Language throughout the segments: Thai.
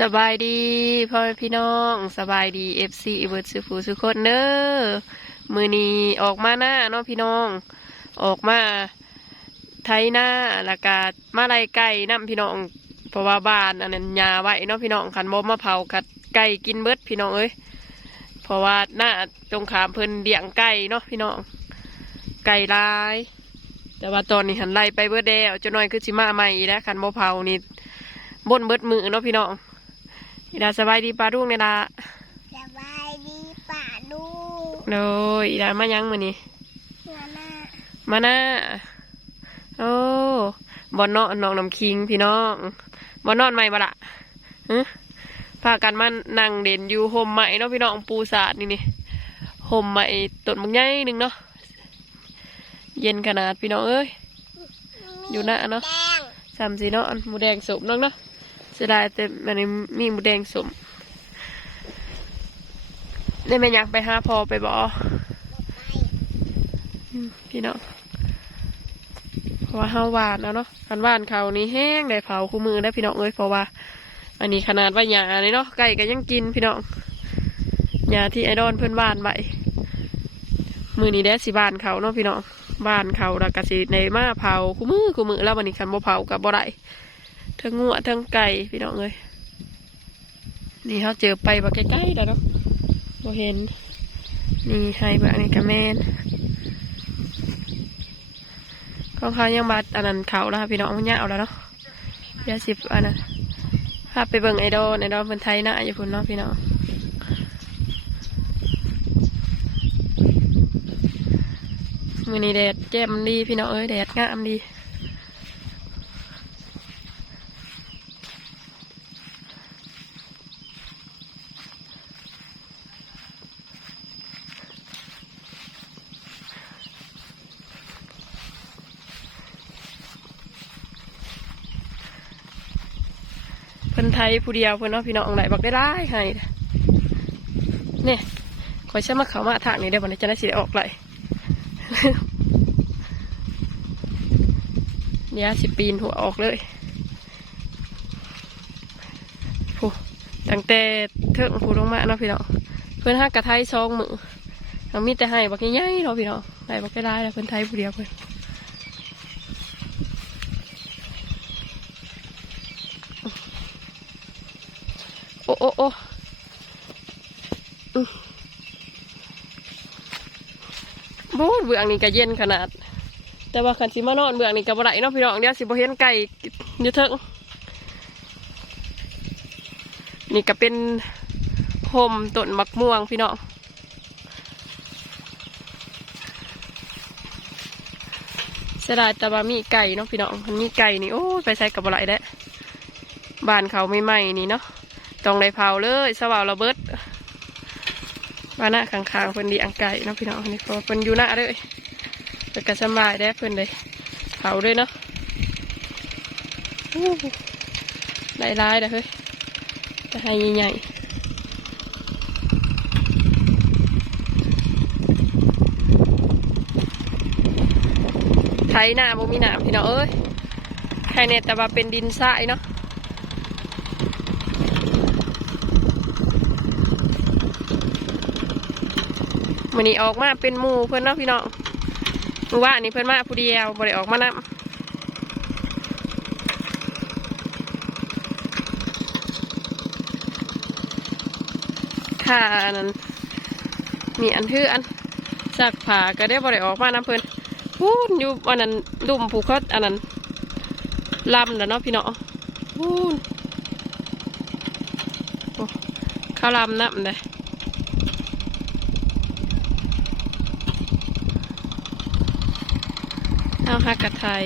สบายดีพ่อแม่พี่น้องสบายดีเอฟซีเบิร์ดสุฟูสุคนเด้อมือนีออกมาหน้าเนาะพี่น้อง ออกมาไทยหน้าแล้วก็มาไล่ไก่น้ำพี่น้องเพราะว่าบ้านอันนั้นยาไว้เนาะพี่น้องขันบ่มาเผากัดไก่กินเบิดพี่น้องเอ้ยเพราะว่าหน้าตรงขามเพิ่นเลี้ยงไก่เนาะพี่น้องไก่ลาย แต่ว่าตอนนี้หันไล่ไปเบิดแล้วจะน้อยคือสิมาใหม่แล้วขันบ่เผานี่บนเบิดมือเนาะพี่น้อง อีดาสบายดีปลาดุกเนี่ยละสบายดีป่าดูโดยอีดามายังมือนี้เนื้อหน้ามาหน้าโอ้บอนนอนน้องน้ำคิงพี่น้องบอนนอนใหม่บ่ละฮะพากันมานั่งเด่นอยู่ห่มใหม่เนาะพี่น้องปูสาดนี่นี่ห่มใหม่ต้นบางใหญ่หนึ่งเนาะเย็นขนาดพี่น้องเอ้ยอยู่หน้าเนอะแดงสามสีเนาะอันหมูแดงสมน้องเนาะเสียดายแต่มันนี้มีหมูแดงสมได้แม่อยากไปหาพอไปบออืมพี่น้องเพราะว่าเฮาหวานแล้วเนาะคันหวานเขานี่แห้งได้เผาคู่มือได้พี่น้องเอ้ยเพราะว่า อันนี้ขนาดว่าหยาเลยเนาะไก่ก็ยังกินพี่น้องหยาที่ไอดอนเพื่อนบ้านไว้มือนี้ได้สิบ้านเขาเนาะพี่น้องบ้านเขาแล้วก็สิในมาเผาคู่มือคู่มือแล้ววันนี้คันบ่เผากับบ่ได้ ทั้งงัวทั้งไก่พี่น้องเอ้ยนี่เขาเจอไปบ่ใกล้ๆแล้วเนาะบ่เห็น นี่ให้เบิ่งอันนี้ก็แม่นของเขายังบาดอันนั้นเขาแล้วพี่น้องมันยาวแล้วเนาะยวสิบอันนั้นพาไปเบิ่งไอดอลไอดอลเป็นไทยนะอยู่พุ่นเนาะพี่น้องมือนี้แดดแจ่มดีพี่น้องเอ้ยแดดงามดี พิ่นไทยผู้เดียวเพิ่นเนาะพี่น้องไหนบอกได้ได้ให้เนี่ยคอยเชื่อมาเขามาทางนี้ได้บ่เนี่ยจะได้สิได้ออกไหลเดี๋ยวสิปีนหัวออกเลยผู้ตั้งแต่เทิงผู้ลงมาเนาะพี่น้องเพิ่นห้ากระไทยซองมือเรามีแต่ให้บักใหญ่ๆเนาะพี่น้องไหนบอกได้ได้แล้วเพิ่นไทยผู้เดียวเพิ่น โอ้โอ้บูเบื้องนี่ก็เย็นขนาด แต่ว่าขันสิมานอนเบื้องนี่ก็บ่ได้เนาะพี่น้องเดี๋ยวสิบ่เห็นไก่อยู่เถิงนี่ก็เป็นโฮมต้นมักม่วงพี่น้องเสียดายแต่ว่ามีไก่เนาะพี่น้องมันมีไก่นี่โอ้ยไปใช้กับบ่ได้แล้บ้านเขาไม่ไหม้นี่เนาะ ต้องได้เผาเลยสว่าวระเบิดบ้าหน้าข้างๆเพิ่นดีอังไก่นะพี่น้องนี่เพราะเพิ่นอยู่หน้าเลยแต่ก็สบายได้เพื่นเลยเผาด้วยเนาะได้ร้ายเฮ้ยจะให้ใหญ่ๆไถหน้าบ่มีหนามพี่น้องเอ้ยใครเนี่ยแต่ว่าเป็นดินทรายเนาะ มันนี้ออกมาเป็นหมูเพื่อนเนาะพี่น้องเมื่อวานนี้เพื่อนมาผู้เดียวบ่ได้ออกมานำค่ะอันนั้นมีอันทื่ออันสักผาก็ได้บ่ได้ออกมาน้ำเพื่อนพูนอยู่อันนั้นดุมผูกเขาอันนั้นลำแล้วเนาะพี่เนาะพูนโอ้เข้าลำน้ำเลย เอาฮักกะไทย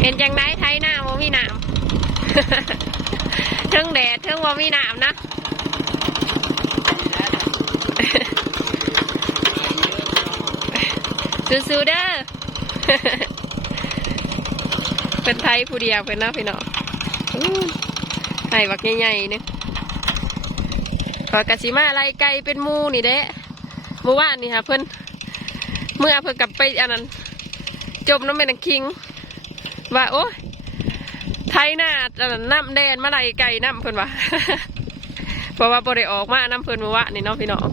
เห็นจังไดไทยหน้าบ่มีหนามเทิงแดดเทิงบ่มีหนามนะสู้ๆเด้อ เป็นไทยผู้เดียวเป็นเนาพี่น้องอู้ให้บักใหญ่ๆนึงขอกระสิมาอะไรไก่เป็นมูนี่เด้เมื่อวานนี่ค่ะเพิ่อนเมื่อเพิ่นกลับไปอันนั้น จมน้ำแม่นางคิง ว่าโอ้ยไทยหน้าอันนั้นน้ำแดนมาไล่ไก่น้ำเพิ่อนว่าเพราะว่าบ่ได้ออกมาน้ำเพิ่อนเมื่อวานนี่เนาะพี่น้อง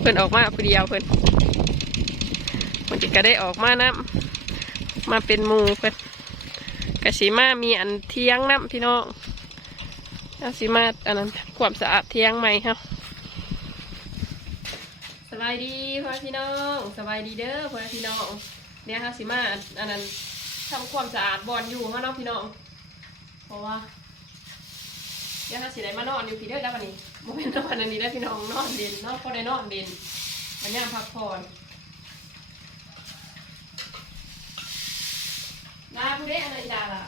เพิ่อนออกมาผู้เดียวเพิ่อนมันจะก็ได้ออกมาน้ำ มาเป็นหมูเพิ่นกะสิมามีอันเทียงน้ำพี่น้องอาสิมาอันนั้นความสะอาดเทียงใหม่ครับสบายดีพ่อพี่น้องสบายดีเด้อพ่อพี่น้องเนี่ยค่ะสิมาอันนั้นทำความสะอาดบอลอยู่เขาเนาะพี่น้อง เพราะว่าเดี๋ยวถ้าสิได้มานอนอยู่พี่เด้อแล้ววันนี้โมเป็นนอนอันนี้ได้พี่น้องนอนเด่นนาะพอได้นอนเด่นมันย่ามพักผ่อน ลาผู้เด้อะไรดาล่ะ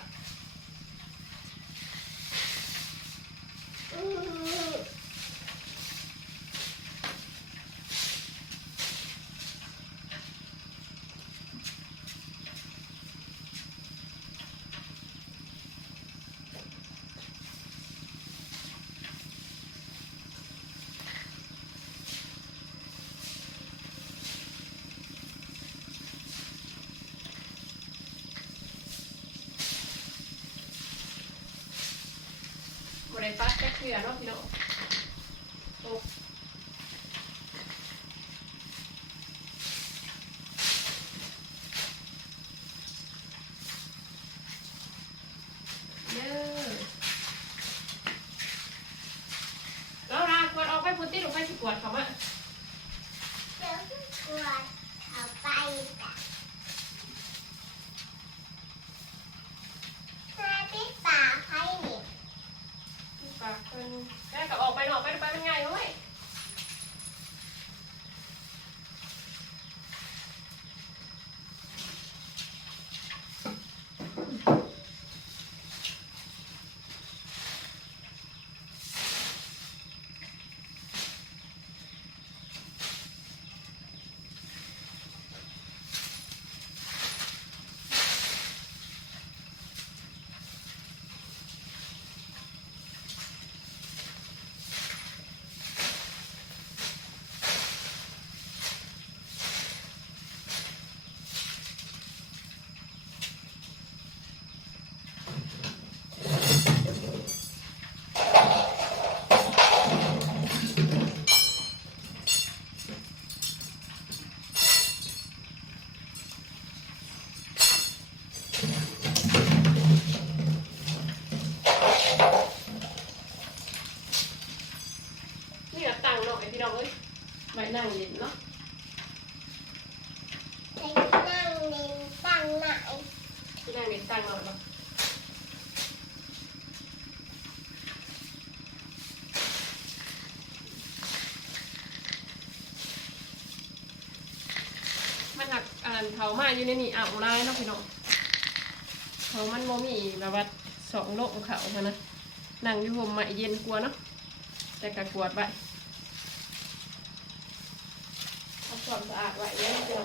อื้อบ่ได้ปัดแค่เคือเนาะพี่น้องโอ้เด้อแล้วลากวดออกไปพุ่นติลงไปสิกวดเขามา เดี๋ยวกวดเอาไปจ้ะนายพี่ป่าใครเนี่ย ปากเพิ่นแม่กับออกไปเนาะไปไปเป็นไงเว้ย นี่ก็ตั้งเนาะไอพี่น้องเอ้ยไว้นั่งเย็นเนาะ ไปนั่งเล่นตั้งไหน ที่นั่งเย็นตั้งเนาะเนาะมันหัก อ่านเผามาอยู่ในนี่อ่าวลายเนาะพี่น้องเขามันโมมีแบบว่าสองโลกของเขาเท่านะนั่งอยู่ห่มใหม่เย็นกลัวาเนาะแต่กะกวดไว้ทำความสะอาดไว้เยอะเดียว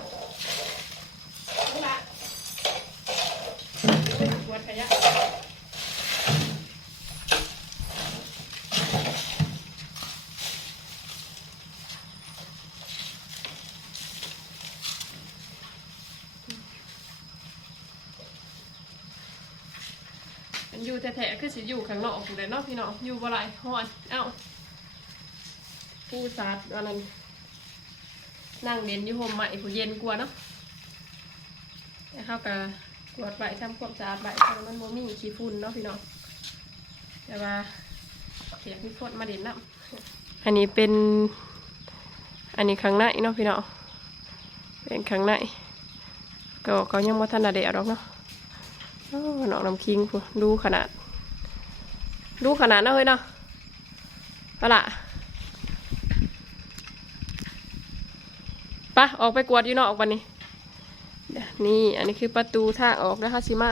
เอาละกวดขยะ อยู่แท้ๆคือสิอยู่ข้างนอกอยู่เลยเนาะพี่น้องอยู่บ่ไรฮอนเอ้าผู้สัตว์อันนั้นนั่งเด่นอยู่ห่มใหม่ผู้เย็นกลัวเนาะแต่เขาก็กวดใบทำความสะอาดใบเพราะมันโมมีขี้ฝุ่นเนาะพี่น้องแต่ว่าเสียพี่ฝนมาเด่นน้ำอันนี้เป็นอันนี้ข้างในเนาะพี่น้องเป็นข้างในก็ก็ยังม่ทันได้เดหรอกเนาะ น้องน้ำคิงพูดูขนาด ดูขนาดเนาะเฮ้ยเนาะเอาล่ะปะออกไปกวดอยู่นอกวันนี้เดี๋ยวนี่อันนี้คือประตูทางออกนะฮะซิมา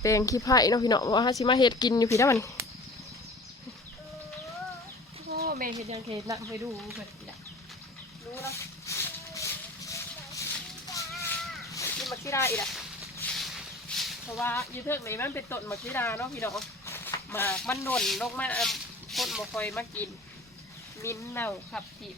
แปลงขี้ไผ่เนาะพี่เนาะว่าฮะซิมาเห็ดกินอยู่พี่ได้วันนี้โอ้แม่เห็ดยังเห็ดนะไปดูเพื่อนอยากรู้เนาะนี่มักซิดาอีกอะเพ ราะว่ายูเทิงไหนมันเป็นต้นมักชิดาเนาะพี่เนาะหมากมันหล่นลงมาคนมะคอยมากิน มินเน่าขับจีบ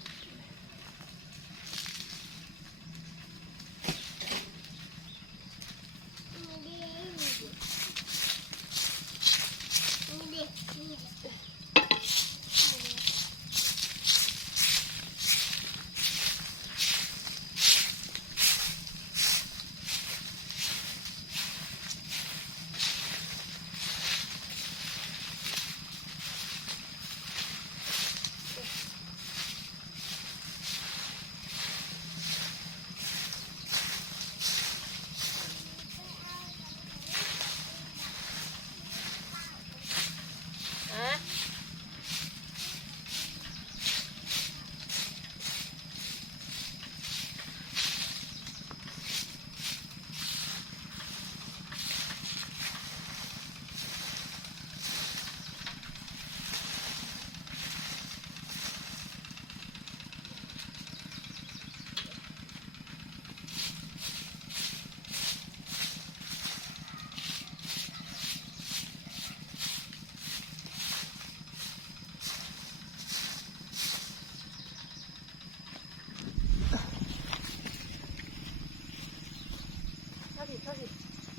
เข้าผิด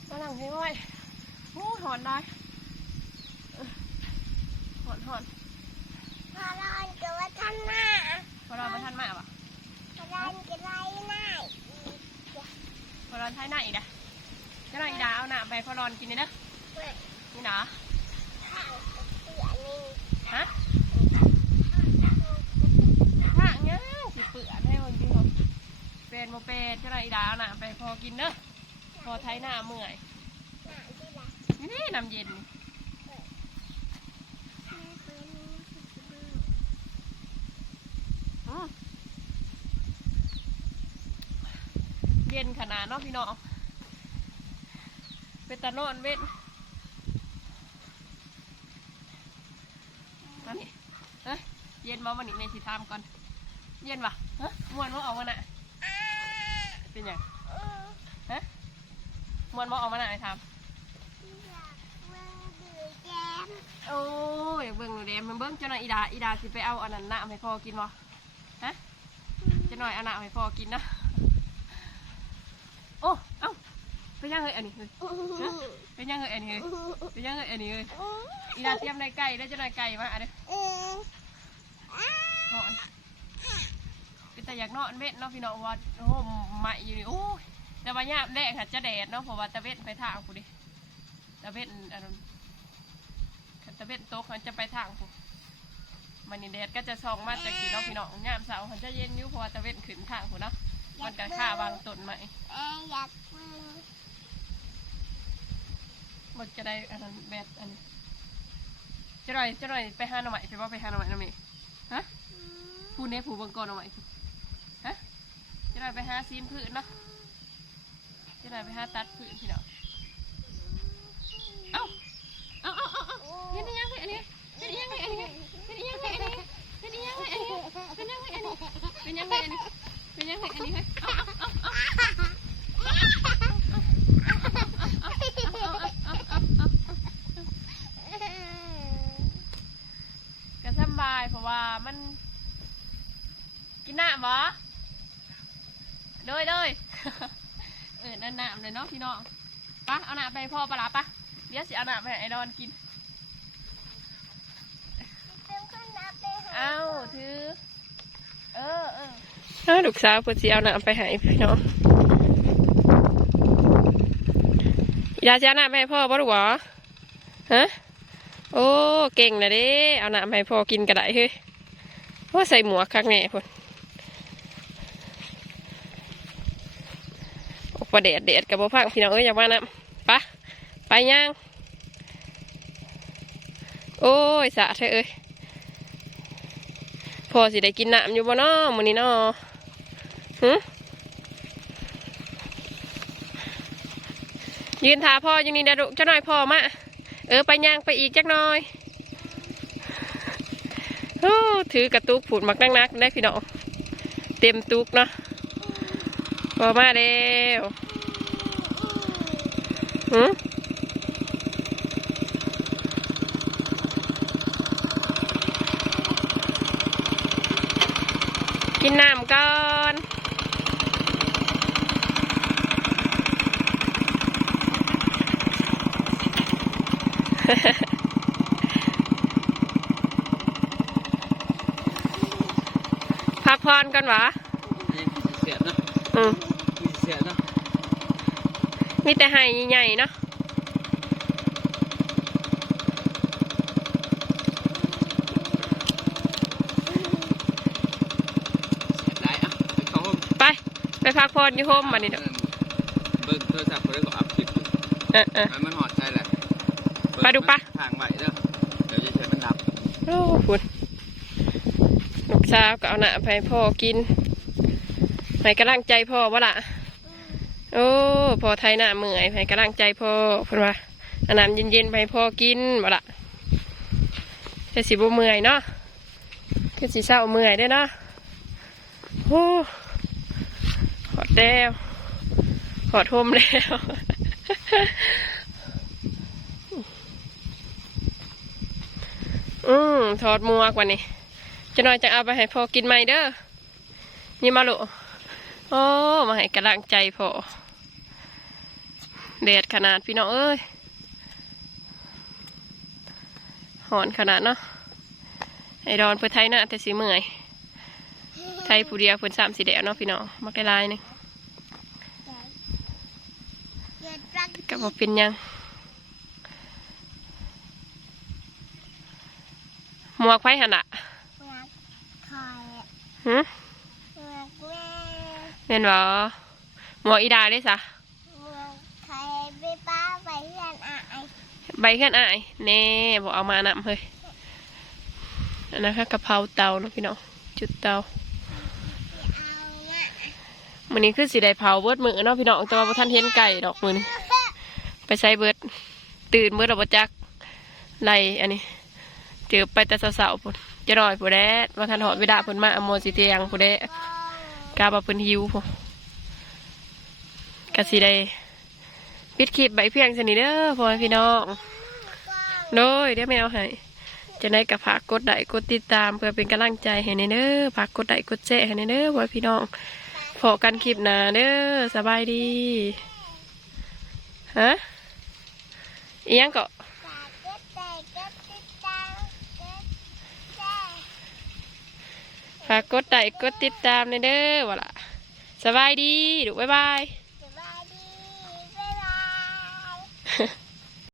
เข้าผิดมาหลังให้ไว้โอ้หอนได้เออหอนหอนพอร้อนก็ว่าท่านหน้าพอเรามาทันมากวะพอร้อนก็ไรหน้าพอเราใช้หน้าอีกนะจะหน่อยอีดาเอาหน้าไปพอรอนกินนี่นะเปิดนี่นะข้างเสือนี่ฮะถ้าเงี้ยสิเปื่อนให้คนกินเขาเป็นโมเป็นจะหน่อยอีดาเอาหน้าไปพอกินเนอะ พอไทยหน้าเมื่อยหน้าที่ละนี่น้ำเย็นนี่แม่เปิดนี่อืมเย็นขนาดเนาะพี่น้องเป็นตะนอนเว้นอันนี้เอ้ยเย็นมาวันนี้ในสิทามก่อน เย็นปะฮะมวนมาออกมาน่ะเป็นหยังอือฮะ มวนมาออกมาน่ะไอ้ทามอยากเบิ่งดือแจมโอ้ยอยากเบิ่งหนูเดมมันเบิ่งเจ้าหน่อยอีดาอีดาสิไปเอาอันนั้นน้ำให้พ่อกินบ่ฮะเจ้าหน่อยเอาน้ำให้พ่อกินนะโอ้เอ้าไปย่างเฮ้ยอันนี้เฮ้ยไปย่างเฮ้ยอันนี้เฮ้ยไปย่างเฮ้ยอันนี้เฮ้ยอีดาเตรียมในไก่แล้วเจ้าหน่อยไก่มาอันนี้เอออ้าหอนเป็นแต่อยากนอนเวทเนาะพี่น้องว่าโอ้ใหม่อยู่นี่โอ้ย แต่ว่ายามแดดค่ะจะแดดเนาะเพราะว่าตะเวนไปทางกูดิตะเวนอันนั้นคันตะเวนโต๊ะมันจะไปทางกูมันนี่แดดก็จะส่องมาจากกี่เนาะพี่น้องยามเสาร์มันจะเย็นอยู่เพราะว่าตะเวนขึ้นทางกูเนาะมันก็ค่าวางต้นใหม่แม่อยากเบิ่งมันจะได้อันนั้นแบดอันนี้จะหน่อยจะหน่อยไปหาหน่อไม้ไปว่าไปหาหน่อไม้หน่อไม้ฮะอืมผู้เนี้ผู้เบังกรหน่อไม้ฮะจะหน่อยไปหาซีนพืชเนาะ จะหน่อยไปหาตัดพืชพี่น้องเอ้าเอ้าเอ้าเอ้าเอ้าเห็นยังไงอันนี้เห็นยังไงอันนี้เห็นยังไงอันนี้เห็นยังไงอันนี้เป็นยังไงอันนี้เป็นยังไงอันนี้เป็นยังไงอันนี้เฮ้ยเอ้าเอ้าเอ้าเอ้า ก็สำบายเพราะว่ามัน กินน้ำบ่โดยโดย เออนั่นน้ำเลยเี่น้องปะเอาหน้ำไปให้พ่อปะละปะเดี๋ยวสิเอาหน้ำไปให้ไอดอนกิน เป็นคนนับไปหาเอาถือ เออเออถ้าลูกสาวเพิ่นสิเอาน้ำไปให้พี่น้องอีดาจะเอาน้ำไปให้พ่อบ่ลูกหรอฮะ โอ้ เก่งนะเด้ เอาน้ำให้พ่อกินก็ได้เฮ้ยว่าใส่หมวกข้างแน่พุ่น โอ้ประเดดเดดกับบ่พังพี่น้องเอ้ยอย่ามาน้ำปะไปย่าง โอ้ยสะเธอเอ้ยพอสิได้กินน้ำอยู่บ่นาะมื้อนี้นาะหึยืนทาพ่ออยู่นี่เด้อลูกจักหน่อยพ่อมาเออไปย่างไปอีกจักหน่อยถือกระตุกผูดมักนักๆได้พี่น้องเต็มตุกเนาะ บอมาเร็วหืกินน้ำก่อนพักผ่อนกันวะะอืม มีแต่ไห้ใหญ่ๆเนาะเสียบได้อะไปเข้าห้องไป ไปพักพรอยู่โฮมมานี่เด้อเบิ่งโทรศัพท์คนได้ก็อัพคลิปอยู่เออเออให้มันหอดใช่แหละไปดูปะ ทางไหวเด้อเดี๋ยวจะเสียมันดับโอ้คุณลูกสาวก็เอาหน้าไปให้พ่อกินให้กำลังใจพ่อวะล่ะ โอ้พ่อไทยหน้าเมื่อยให้กำลังใจพ่อเพิ่นว่าอาน้ำเย็นๆไปพ่อกินวะล่ะจะสิบ่เมื่อยเนาะคือสิเศร้าเมื่อยเด้เนาะโอ้หอดแล้วหอดทมแล้วอืมถอดมัวกว่านี่จะน้อยจะเอาไปให้พ่อกินไหมเด้อนี่มาลูกโอ้ มาให้กำลังใจพ่อ เดดขนาดพี่น้องเอ้ยหอนขนาดเนาะไอ้ดอนเพื่อไทยหน้าแต่สีเมื่อยไทยผู้เดียวเพื่นสามสีแดงเนาะพี่น้องมาไกลลายหนึงเกิดรักก็บอเป็นหยังหมวกไฟหันอะรักคอยหืรักแม่เป็นบ่หมวกอีดาได้สะ รักใครไปป้าไปเรียนอะไอ ใบขึ้นอายแน่บอกเอามานำเฮ้ยอันนั้นค่ะกะเพราเตาเนาะพี่น้องจุดเตามือนี้คือสิได้เผาเบิดมือเนาะพี่น้องแต่ว่าบ่ทันเห็นไก่ดอกมือนี้ไปใส่เบิดตื่นเบิดแล้วบ่จักไล่อันนี้เจอไปแต่เช้าๆพุ่นจะรอยผู้แดดว่าทันหอดเวลาพิ่นมาอโมสิเตียงผู้แดดกาบาพิ่นหิวพุ่นก็สิได้ปิดคลิปใบเพียงซะนี้เด้อพ่อพี่น้อง โดยเดี๋ยวไม่เอาให้จะได้กับฝากกดไลค์กดติดตามเพื่อเป็นกำลังใจให้ในเด้อฝากกดไลค์กดแชร์ให้ในเด้อไว้พี่น้องพอกันคลิปหน้าเด้อสบายดีฮะอียังก็ฝากกดไลค์กดติดตามกดแชร์ฝากกดไลค์กดติดตามในเด้อวะล่ะสบายดีดูบ๊ายบาย